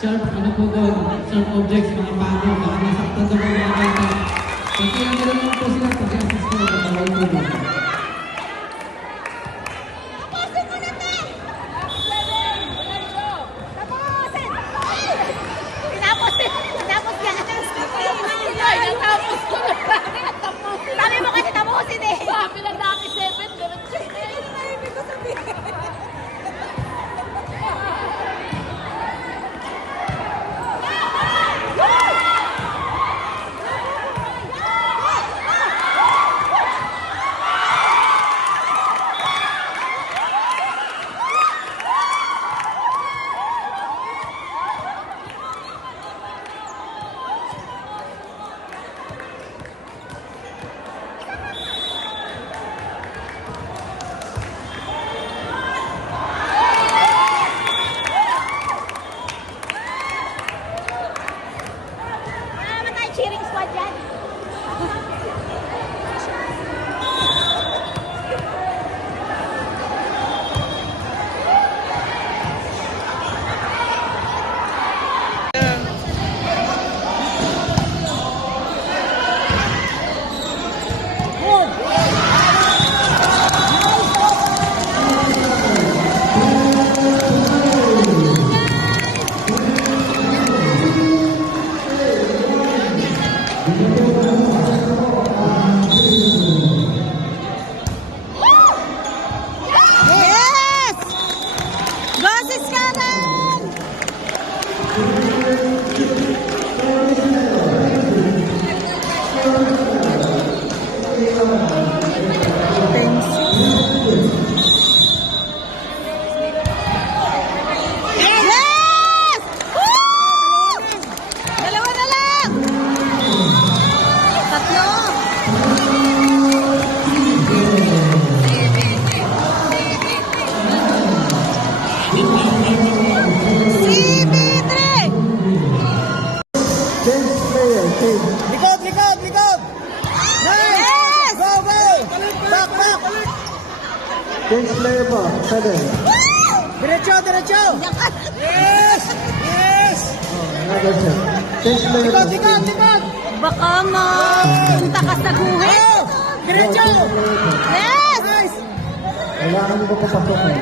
sharp, ano po doon, sharp objects, mga pano, baka nasaktan sa mga bata. Kasi ang gano'n po sila pag-assist ko, nakawal po doon. Sabi mo kasi tapusin eh. Sabi lang dati 7, ganun siya. Ibig ko sabihin. Cheering squad yan. Likod! Nice! Yes! Go! Back! Change player po, 7. Diretso! Yes! Another set. Change player po. Likod! Baka mapunta ka sa guhit. Oh! Diretso! Yes! Nice! Kailangan mo po papasok eh.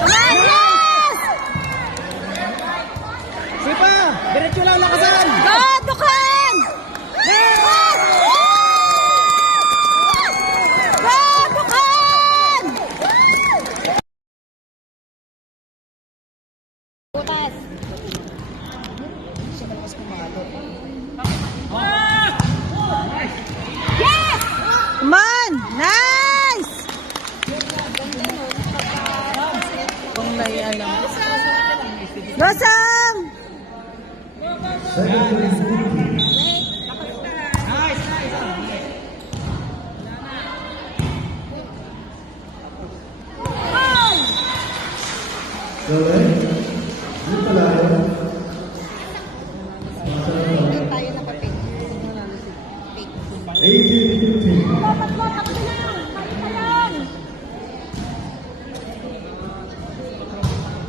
Come on, yes! Sipa! Diretso lang lakasan! Go, Dukan! Yes! Go, Dukan! Butas. Yes! Come on! Nice! Blossom!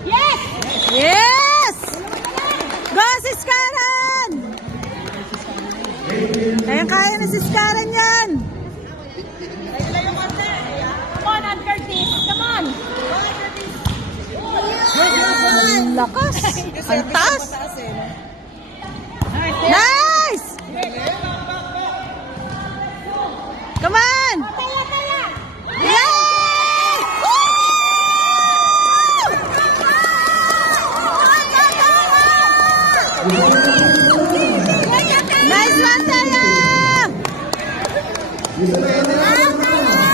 Yes! Yes! Go, Sis Karen! Kaya na Sis Karen yan! Come on, Curtis! Come on! Ang lakas! Ang taas! Nice! Come on! Yes! Nice one, Taya!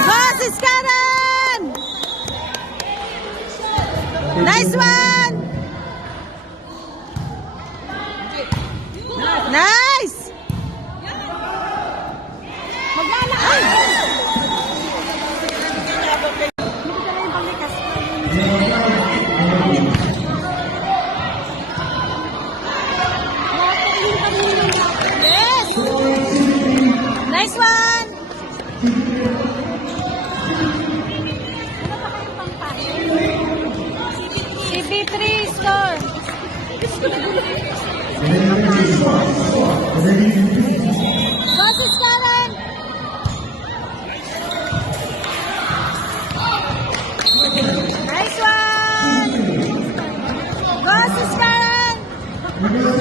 Go, Sis Karen! Nice one! Nice! Maglalakad! Yes! Nice one! CP3 score! Boses Karen! Nice one! Boses Karen!